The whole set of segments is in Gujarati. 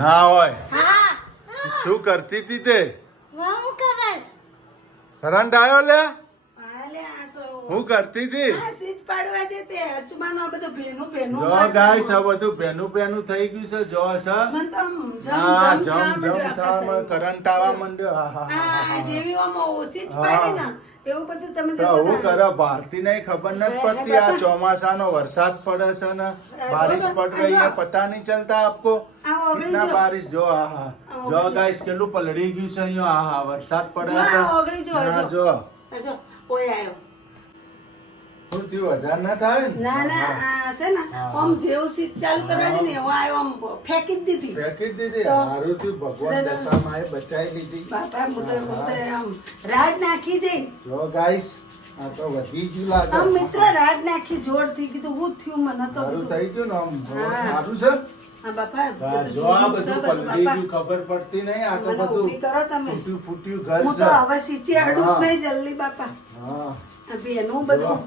ના હોય. હા શું કરતી હતી તે? હું ખબર કરંટ આવ્યો લે? આલે આ તો હું કરતી હતી? આ સીટ પાડવા દે તે અચમાનો આ બધું ભેનું ભેનું જો ગાઈસ આ બધું ભેનું ભેનું થઈ ગયું છે. જો છે મન તો આમ હા જમ જમ જમ થવા કરંટ આવવા માંડ્યો. હા હા હા, આ હા જેવી આમ સીટ પાડે ને એવું બધું તમે તો તો હું કરે ભારતી ને ખબર નથી પડતી. આ ચોમાસાનો વરસાદ પડે છે ને બારિશ પડ ગઈ है पता नहीं चलता आपको कितना बारिश. जो હા હા જો ગાઈસ કેટલું પલળી ગયું છે અહીંયા. હા હા વરસાદ પડે છે. ઓગળી જો હા, જો જો ઓય આવ્યો શું થયું? વધારે ના થાય ને? ના ના આ છે ને આમ જેવું સીટ ચાલુ કરવા દે ને એવો આવ્યો આમ ફેંકી જ દીધી ફેંકી જ દીધી. સારું થયું ભગવાન દશામાં એ બચાવી લીધી. બાપા મુતરે આમ રાડ નાખી જઈ જો ગાઈસ આ તો વધી ગયું લાગે. આમ મિત્ર રાડ નાખી જોરથી કીધું હું થયું મને તો સારું થઈ ગયું ને આમ હા. સારું છે. હા બાપા હા, જો આ બધું પલળી ગયું ખબર પડતી નહીં. આ તો મને બધું ઊભી કરો તમે ફૂટ્યું ફૂટ્યું ઘર હું છે. તો હવે સીચી અડું જ હા. નહીં જલ્દી બાપા હા આ બેનું બધું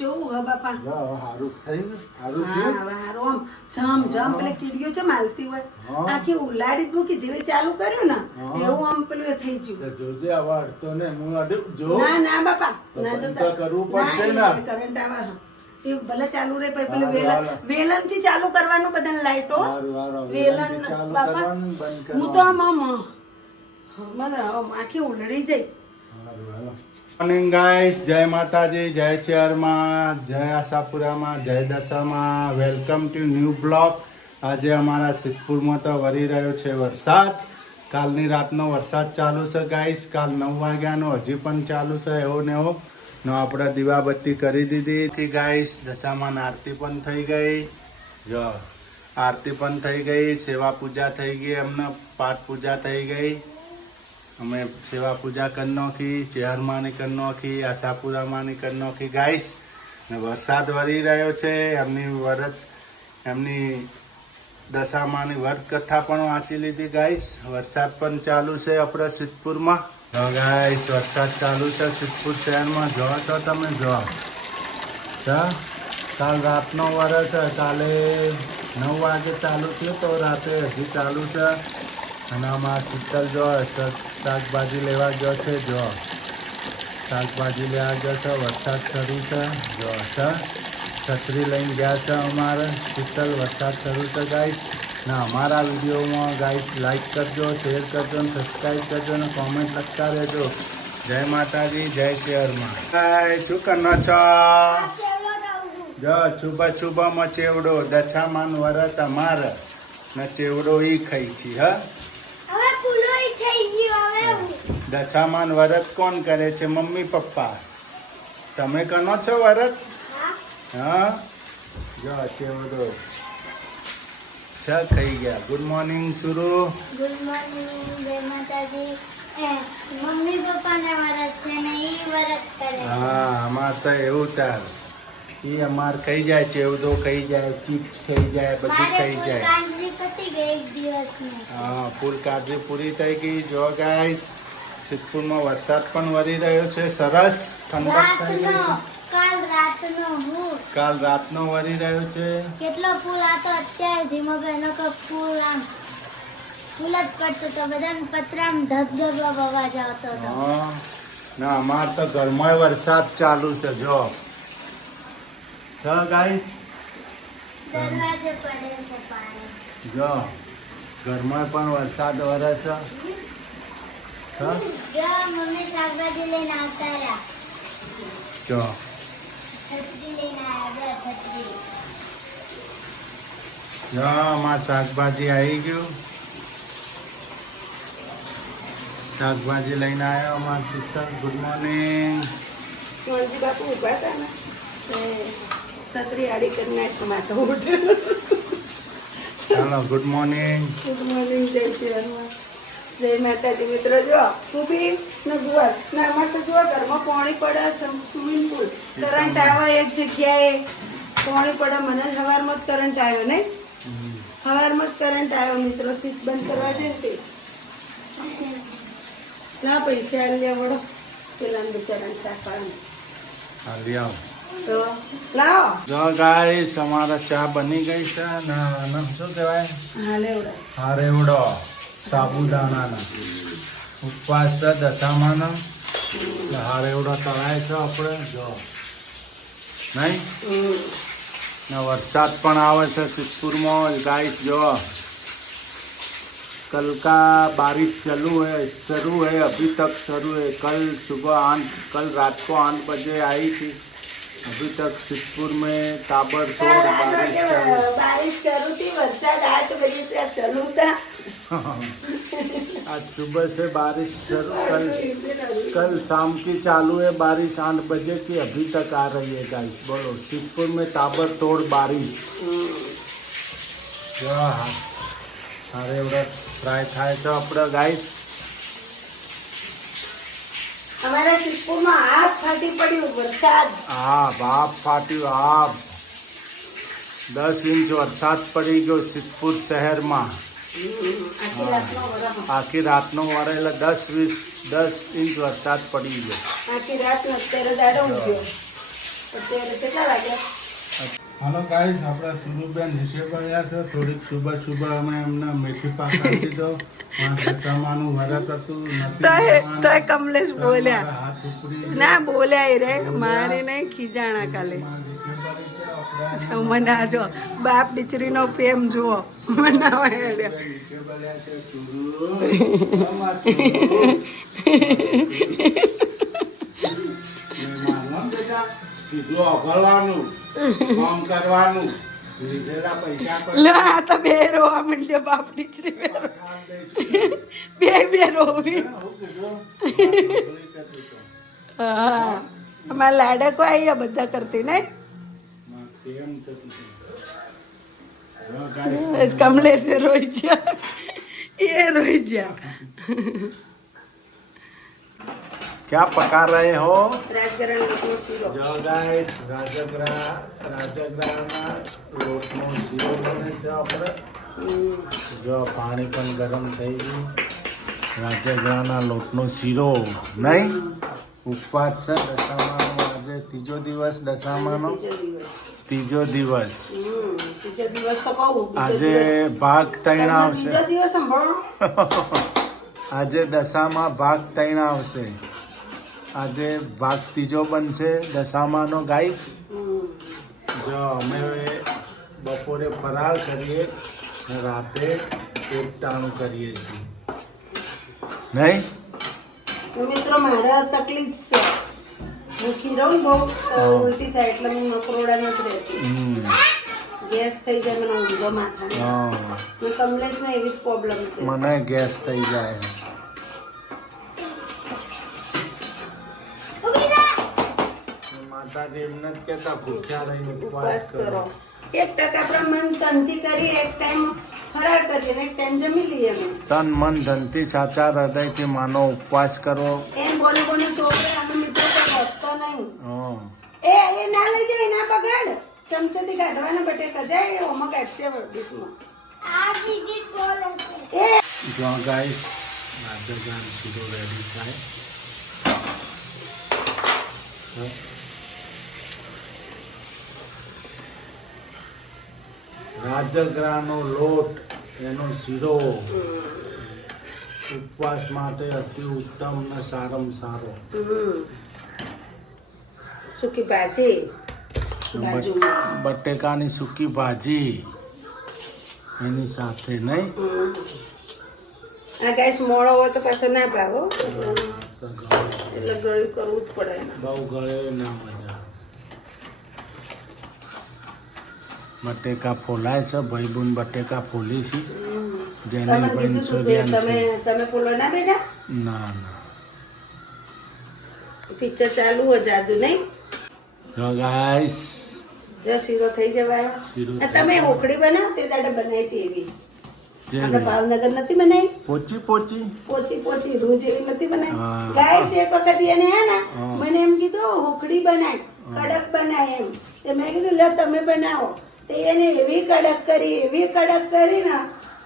કેવું હે બાપા જો સારું થયું ને? સારું હા થયું. હવે હારું આમ જમ પેલે કીડીઓ છે માલતી હોય હા. આખી ઉલાડી જ મૂકી જેવી ચાલુ કર્યું ને હા. એવું આમ પેલું એ થઈ ગયું તો જોજે આવા અડતો ને હું અડું જો ના ના બાપા તો ના બંધ જોતા. તો કરવું પડશે ને. ના, એ કરંટ આવે હા. એ ભલે ચાલુ રહે પછી પેલું હારું, વેલન થી ચાલુ કરવાનું બધાને લાઈટો હારું, હારું. વેલન વેલણથી ચાલુ બાપા કરવાનું, બંધ હું તો આમ મને આમ આખી ઉલડી જાય મોર્નિંગ ગાઈસ, જય માતાજી, જય ચેરમાં, જય આશાપુરામાં, જય દશામાં. Welcome to new blog. આજે અમારા સિદ્ધપુરમાં તો વરી રહ્યો છે વરસાદ. કાલની રાતનો વરસાદ ચાલુ છે ગાઈસ. કાલ 9 વાગ્યાનો હજી પણ ચાલુ છે એવો ને એવો. ને આપણે દીવાબત્તી કરી દીધી ગાઈસ. દશામાં આરતી પણ થઈ ગઈ. જો આરતી પણ થઈ ગઈ, સેવા પૂજા થઈ ગઈ, એમને પાઠ પૂજા થઈ ગઈ. અમે સેવા પૂજા કરી નાખી, ચેહરમાંની કરી નાખી, આશાપુરામાંની કરી નાખી ગાઈસ. ને વરસાદ વરી રહ્યો છે. એમની દશામાંની વ્રત કથા પણ વાંચી લીધી ગાઈસ. વરસાદ પણ ચાલુ છે આપણે સિદ્ધપુરમાં. જો ગાઈસ વરસાદ ચાલુ છે સિદ્ધપુર શહેરમાં. જો તો તમે જો કાલ રાતનો વરસ છે. કાલે 9 વાગે ચાલુ થયો તો રાતે હજી ચાલુ છે. અને આમાં શીતલ જો શાકભાજી લેવા ગયો છે. જો શાકભાજી લેવા ગયો છે. વરસાદ શરૂ છે. જો છત્રી લઈને ગયા છે અમારે શીતલ. વરસાદ શરૂ છે ગાઈસ. ને અમારા વિડીયોમાં ગાઈસ લાઈક કરજો, શેર કરજો, ને સબસ્ક્રાઈબ કરજો, ને કોમેન્ટ લખતા રહેજો. જય માતાજી, જય શેરમાં. શું કરનો છો? જો છુબા છુબામાં ચેવડો દછામાન વરત અમારે ને ચેવડો ઈ ખાઈ છી. હા હવે કુલોઈ થઈ ગયું હવે દશામાન વરત કોણ કરે છે? Mummy papa. તમે કરો છો વરત? હા જો ચેવડો ખાઈ ગયા. ગુડ મોર્નિંગ સુરુ. ગુડ મોર્નિંગ, જય માતાજી. મમ્મી પપ્પાને વરસ છે ને ઈ વરસ કરે. હા અમાર તો એવું તાર ઈ અમાર ખાઈ જાય, ચેવડો ખાઈ જાય, ચિપ્સ ખાઈ જાય, બધું મારે ખાઈ ફૂલ જાય. કાંજરી પતી ગઈ એક દિવસની. હા ફૂલ કાળજી પૂરી થઈ ગઈ. જો ગાઈસ સિદ્ધપુરમાં વરસાદ પણ વરી રહ્યો છે. સરસ ઠંડક થઈ ગઈ રાતનો છે. કાલ રાતનો વરી રહ્યો છે. કેટલો ફૂલ આ તો અત્યારે ધીમો બેનો કે ફૂલ આમ ફૂલ જ પડતો તો બધા પતરામ ધબધબ અવાજ આવતો હતો. હા ના અમાર તો ઘરમાં વરસાદ ચાલુ છે. જો ગાઈસ દરવાજે પડે છે પાણી. જો ઘરમાં પણ વરસાદ વરસે છે. જો મમ્મી શાકભાજી લઈને આવતા રહ્યા. જો છત્રી લઈને આવ્યા છત્રી. જો અમાર શાકભાજી આવી ગયું. શાકભાજી લઈને આવ્યો અમાર સિસ્ટર. Good morning. મોહનજી બાપુ ઉભા હતા ને છત્રી આડી કરી નાખી માથે ઉઠ ચાલો ગુડ મોર્નિંગ. ગુડ મોર્નિંગ, જય શિવનમાં, જય માતાજી. મિત્રો જો કુબી ને ગુવાર ને અમારે તો જો ઘરમાં પાણી પડે. સ્વિમિંગ પુલ કરંટ આવે એક જગ્યાએ પાણી પડે. મને સવારમાં જ કરંટ આવ્યો નહીં, સવારમાં જ કરંટ આવ્યો મિત્રો. સ્વિચ બંધ કરવા છે ને તે ના પૈસા લે વડો પેલા બિચારાને શાકવાનું. હાલી આવો. તો લાવો જો ગાઈસ અમારા ચા બની ગઈ છે ને આને શું કહેવાય હા લેવડો હારેવડો સાબુદાણાના ઉપવાસ છે દશામાનો એટલે હારેવડો તળાય છે આપણે જો નહીં ને વરસાદ પણ આવે છે સિદ્ધપુરમાં गाइस जो कल का बारिश शुरू है अभी तक शुरू है कल रात को 8 बजे आई थी अभी तक सिद्धपुर में ताबड़तोड़ बारिश चालू बारिश करू थी वरसाद 8 बजे से चालू था आज सुबह से बारिश शुरू कल शाम की चालू है बारिश 8 बजे की अभी तक आ रही है गाइस बोलो सिद्धपुर में ताबड़तोड़ बारिश अरे एवढं फ्राय खायचं आपलं गाइस અમારા સિદ્ધપુરમાં આગ ફાટી પડ્યું વરસાદ બાપ ફાટ્યું આપ 10 ઇંચ વરસાદ પડી ગયો સિદ્ધપુર શહેરમાં આખી રાતનો વરસાદ આખી રાતનો વરેલા 10 ઇંચ વરસાદ પડી ગયો આખી રાતનો અત્યારે દાડો ઉગ્યો અત્યારે કેટલા વાગ્યા હાલો ગાઈસ આપણે સુરુબેન નીચે પડ્યા છે થોડીક સુબહ અમે એમને મેથી પાક આપી દીધો દશામાનું વ્રત હતું તો કમલેશ બોલ્યા હાથ ઉપરી ના બોલ્યા એ રે મારે નહીં ખીજાણા કાલે મને આ જો બાપ દીકરીનો પ્રેમ જુઓ મનાવા હેડ્યા નીચે પડ્યા છે સુરુ કીધું અભળવાનું કામ કરવાનું લીધેલા પૈસા લે આ તો બે રોવા માંડ્યો બાપ દીકરી બે રોવી હા અમારા લાડકો આવ્યા બધા કરતી નહીં કમલેશ રોઈ ગયા એ રોઈ ગયા क्या पका रहे हो રાજગરાનો લોટનો શીરો જો ગાઈસ રાજગરાના લોટનો શીરો બને છે આપણે જો પાણી પણ ગરમ થઈ ગયું રાજગરાના લોટનો શીરો નહીં ઉપવાસ છે દશામાનો આજે ત્રીજો દિવસ દશામાનો ત્રીજો દિવસ બીજો દિવસ તો કહું આજે ભાગ તૈણ આવશે બીજો દિવસ સંભાળો આજે દશામાં ભાગ તૈણ આવશે આજે ભાગ ત્રીજો બનશે દશામાનો ગાઈસ જો અમે બપોરે ફરાળ કરીએ ને રાતે એકટાણું કરીએ છીએ નહીં તો મિત્રો મારા તકલીફ છે હું ખીરવું બહુ ઉલટી થાય એટલે હું મકરોડા નથી રહેતી ગેસ થઈ જાય મને ઊંધો માથા હા હું કમલેશ ને એવી જ પ્રોબ્લેમ છે મને ગેસ થઈ જાય માતાજી એમ નથી કહેતા ભૂખ્યા રહીને ઉપવાસ કરો 1% આપણા મન તનથી કરીએ એક ટાઈમ ફરાળ કરીએ ને એક ટાઈમ જમી લઈએ અમે તન મન ધનથી સાચા હૃદયથી માનો ઉપવાસ કરો એમ બોલી છોકરે અમે મિત્રો તો વધતો નહીં હા એ ના લઈ જાય ના બગાડ ચમચેથી કાઢવાના બટેકા જાય ઓમાં કાઢશે ડીશમાં એ જો ગાઈસ રાજગરાન શીરો રેડી થાય રાજગરાનો લોટ એનો શીરો ઉપવાસ માટે અતિ ઉત્તમ ને સારામાં સારો સૂકી ભાજી બાજુમાં બટેકાની સૂકી ભાજી એની સાથે નહીં આ ગેસ મોડો હોય તો પાછો ના ભાવો એટલે ગળ્યું કરવું જ પડે બહુ ગળે ના મજા બટેકા ફોલાય છે ભાઈબંધ બટેકા ફોલી છે જેની તમે બેન કીધું તું તમે બોલો ના બેટા ના પિક્ચર ચાલુ હોય જાદુ નહીં જો ગાઈસ જો શીરો થઈ જવાય શીરો આ તમે હોખડી બનાવો તે દાડે બનાવી હતી એવી આપણે જેવી ભાવનગર નથી બનાવી પોચી પોચી રૂ જેવી નથી હા. બનાવી ગાઈસ એક વખત એને હે ને હા. મને એમ કીધું હોખડી બનાય કડક બનાય એમ તે મેં કીધું લે તમે બનાવો તે એને એવી કડક કરી ને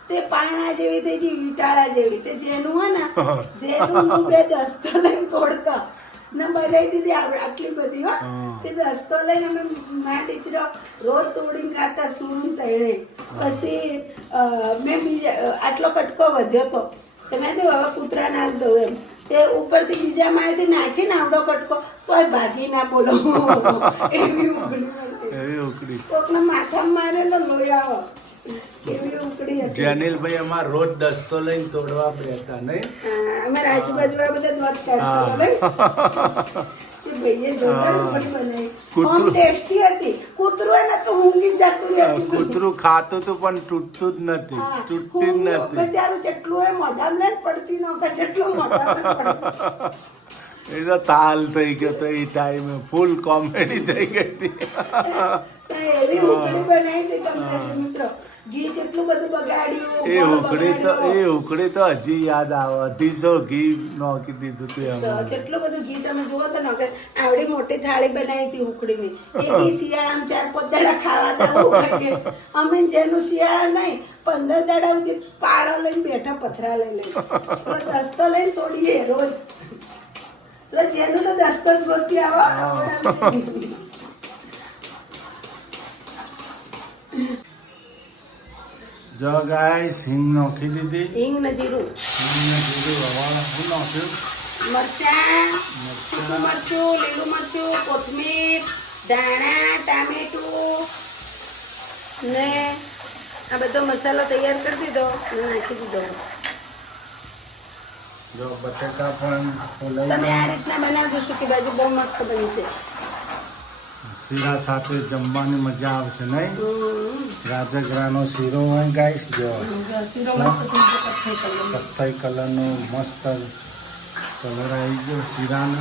તે પાણા જેવી થઈ ગઈ વિટાળા જેવી તે જેનું હે ને જેનું હું બે દસ્તો લઈને તોડતો ને બનાવી દીધી આટલી બધી હો હા. તે દસ્તો લઈને અમે મારા દીકરો રોજ તોડીને ખાતા સૂન તળે પછી મેં બીજા આટલો કટકો વધ્યો તો તો મેં કીધું હવે કૂતરા નાખ દઉં એમ તે ઉપરથી બીજા માહિતી નાખીને આવડો કટકો તોય ભાગી ના બોલો એવી ઉકળી હતી. એવી ઉકળી. કોકને માથામાં મારેલો લોહી આવો એવી ઉકળી હતી. જેનિલભાઈ અમાર રોજ દસ્તો લઈને તોડવા બેઠા નહીં. હા, અમારા આજુબાજુ આ બધા દોત કાઢતા હતા નહીં? કે ભાઈએ જોરદાર ઉકળી બનાવી. કૂતરું. આમ ટેસ્ટી હતી. કૂતરું એને તો ઊંઘી જ જતું રહેતું. કૂતરું ખાતું હતું પણ તૂટતું જ નથી, હા, તૂટતી જ ઊંઘી નથી. બચારું જેટલું એ મોઢામાં લઈને પડતી ન કે જેટલું મોઢામાં પડતી. એ તો તાલ થઈ ગયો તો એ ટાઈમે ફૂલ કોમેડી થઈ ગઈ હતી. તો એવી ઉકળી બનાવી હતી કમલેશ મિત્રો. ઘી જેટલું બધું બગાડ્યું, એ ગોળ ઉકળી તો બગાડ્યો. હજી યાદ આવે. હજી તો ઘી નોખી દીધું હતું તો એમાં. જેટલું બધું ઘી તમે જુઓ તો નકર આવડી મોટી થાળી બનાવી હતી ઉકળીની એ ઘી શિયાળામાં 4-5 દાડા ખાવા દેવું ખાઈએ અમે જેનું શિયાળા નહીં 15 દાડા સુધી પાળો લઈને બેઠા પથરા લઈ લઈને દસ્તો લઈને તોડીએ રોજ એટલે જેનું તો દસ્તો જ ગોતી આવો જો ગાઈસ હિંગ નોખી દીધી. હિંગ ને જીરું હિંગ ને જીરું હવાળા શું નાખ્યું? મરચાં સૂકું મરચું લીલું મરચું કોથમીર ધાણા ટામેટું ને આ બધો મસાલો તૈયાર કરી દીધો અને નાખી દીધો. જો બટેકા પણ ફોલાઈ તમે આ ગયા. રીતના બનાવજો સૂકી ભાજી બહુ મસ્ત બની છે. શીરા સાથે જમવાની મજા આવશે નહીં? રાજગરાનો શીરો હોય ગાઈસ. જો શીરો મસ્ત થઈ ગયો કથ્થઈ કલરનો. કથ્થઈ કલરનો મસ્ત કલર આવી ગયો શીરાનો.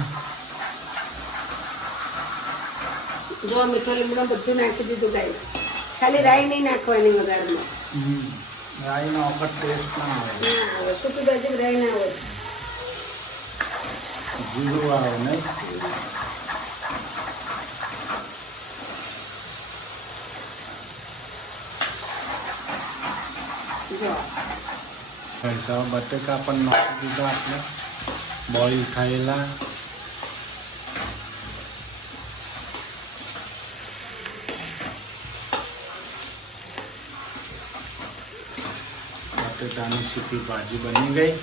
જો મીઠો લીમડો બધું નાખી દીધું ગાઈસ. ખાલી રાઈ નહીં નાખવાની વઘારમાં. રાઈનો વખત ટેસ્ટ ના આવે. ના આવે સૂકી ભાજી રાઈ ના હોય. જીરું આવે નહીં? જો ગાઈસ હવે બટેકા પણ નાખી દીધા આપણે બોઇલ થયેલા. બટેટાની સૂકી ભાજી બની ગઈ.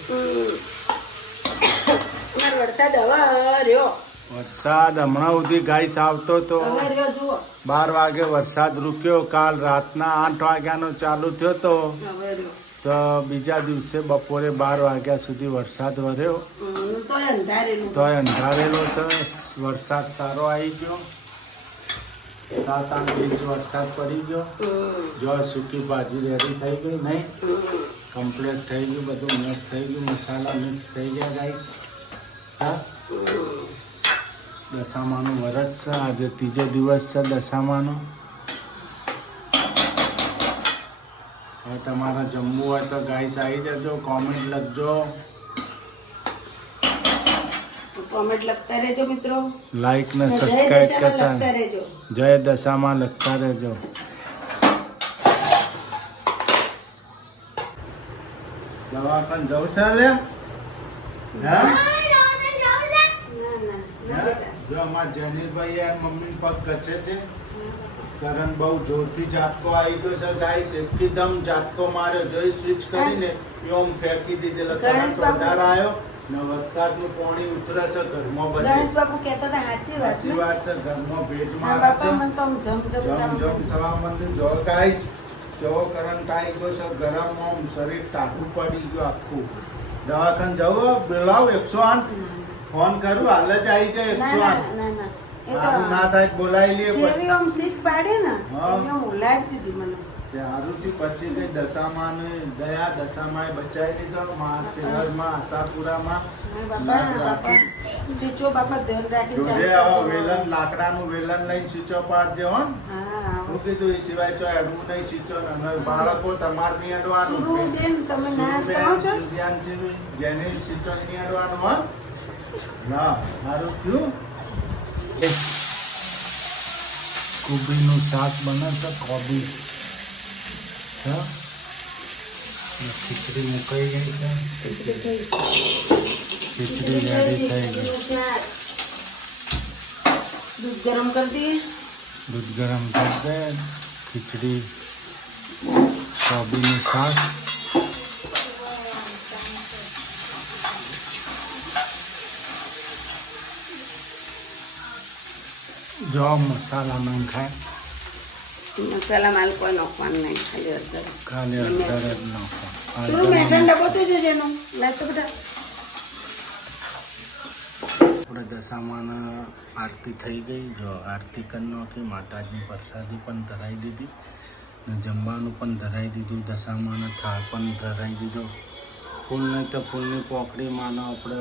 અમારો વરસાદ હવે રહ્યો. વરસાદ હમણાં સુધી ગાઈસ આવતો તો હવે રહ્યો જુઓ 12 વાગે વરસાદ રૂક્યો. કાલ રાતના 8 વાગ્યાનો ચાલુ થયો તો હવે રહ્યો. તો બીજા દિવસે બપોરે 12 વાગ્યા સુધી વરસાદ વર્યો. તોય અંધારેલું. તોય અંધારેલો છે. વરસાદ સારો આવી ગયો. 7-8 ઇંચ વરસાદ પડી ગયો. જો સૂકી ભાજી રેડી થઈ ગઈ નહીં? કમ્પ્લીટ થઈ ગયું, બધું મિક્સ થઈ ગયું, મસાલા મિક્સ થઈ ગયા ગાઈસ. દશામાનું વ્રત છે આજે, ત્રીજો દિવસ છે દશામાનો. હવે તમારે જમવું હોય તો ગાઈસ આવી જજો, કોમેન્ટ લખજો, કોમેન્ટ લખતા રહેજો મિત્રો. લાઈક ને જય સબસ્ક્રાઇબ દશામાં કરતા લખતા રહેજો. જય દશામાં લખતા રહેજો. દવાખાને જવું છે લે? હા? ના બેટા. જો અમાર જેનિલભાઈ યાર મમ્મી પગ કચે છે. કરણ બહુ જોરથી ઝાટકો આવી ગયો છે ગાઈસ. એકદમ ઝાટકો માર્યો. જોઈ સ્વિચ કરીને યોમ ફેંકી દીધી. એટલે ગણેશ તરત બાપુ. વધાર આવ્યો ને વરસાદનું પાણી ઉતરે છે ઘરમાં બધે. ગણેશ બાપુ કહેતા હતા સાચી વાત સાચી ને? વાત છે. ઘરમાં ભેજ હા મારે બાપા છે. મને તો આમ જમ જમ જમ થવા માંડ્યું. જો ગાઈસ જો કરંટ આવી ગયો છે ગરમ. આમ શરીર ટાઢું પડી ગયું આખું. દવાખાને જવું? બોલાવ 108 ફોન કરું હાલ જ આવી જાય. ના 108 ના ના ના એ સારું ના તો થાય તો બોલાવી લઈએ જેવી પછી. આમ સીટ પાડે ને હા. એવી આમ ઉલાડી દીધી મને. સારુંથી પછી કઈ દશામાં ને દયા દશામાં બચાવી લીધો. માં શહેરમાં આશાપુરામાં હા બાપા સીચો બાપા ધ્યાન રાખીને જોડે ચાલુ હવે કરજો. વેલણ લાકડાનું વેલણ લઈને સીચો પાડજે હો ને. હા હું કીધું એ સિવાય ચો અડવું નહીં સીચો ને. અને બાળકો તમારે નહીં અડવાનું. સુરુબેન તમે ના કહો છો સૂર્યાંશી જેનિલ સીચો નહીં અડવાનું હો. ના સારું થયું. કોબીનું શાક બને છે. કોબી હા. ખીચડી મુકાઈ ગઈ છે. ખીચડી રેડી થઈ ગઈ. दूध गरम कर दिए। दूध गरम कर दे, खिचड़ी सोयाबीन શાક जो मसाला नाखाय मसाला माल कोई नोखવાનું નહીં, ખાલી હળદર. ખાલી હળદર જ નાખો. થોડું મેઠાનો ડબ્બો તો જોજે એનો. લાય તો બેટા. આપણે દશામાને આરતી થઈ ગઈ. જો આરતી કરી નાખી, માતાજી પ્રસાદી પણ ધરાવી દીધી ને જમવાનું પણ ધરાવી દીધું. દશામાને થાળ પણ ધરાવી દીધો. ફૂલ નહીં તો ફૂલની પોખડીમાંનો આપણે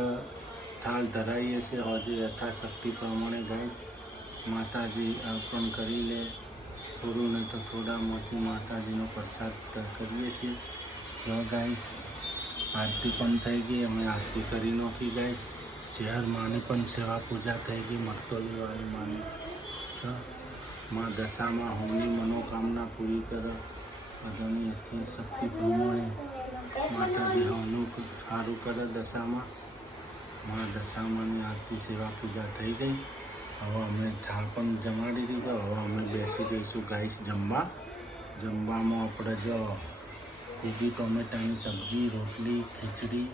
થાળ ધરાવીએ છીએ. હજી યથાશક્તિ પ્રમાણે ગાઈશ માતાજી અર્પણ કરી લે. થોડું નહીં તો થોડામાંથી માતાજીનો પ્રસાદ કરીએ છીએ. જો ગાઈશ આરતી પણ થઈ ગઈ. અમે આરતી કરી નાખી ગાઈશ. ચેહર માની પણ સેવા પૂજા થઈ ગઈ. મરતોલીવાળી માની છે. માં દશામાં હોમની મનોકામના પૂરી કરે. બધાની યથાશક્તિ પ્રમાણે માતાજી હોમનું સારું કરે. દશામાં માં દશામાની આરતી સેવા પૂજા થઈ ગઈ. હવે અમે થાળ પણ જમાડી દીધો. હવે અમે બેસી જઈશું ગાઈસ જમવા. જમવામાં આપણે જો કોબી ટોમેટાની સબ્જી, રોટલી, ખીચડી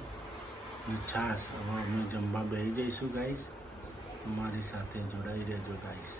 અને છાશ. હવે અમે જમવા બેસી જઈશું ગાઈસ. અમારી સાથે જોડાઈ રહેજો ગાઈસ.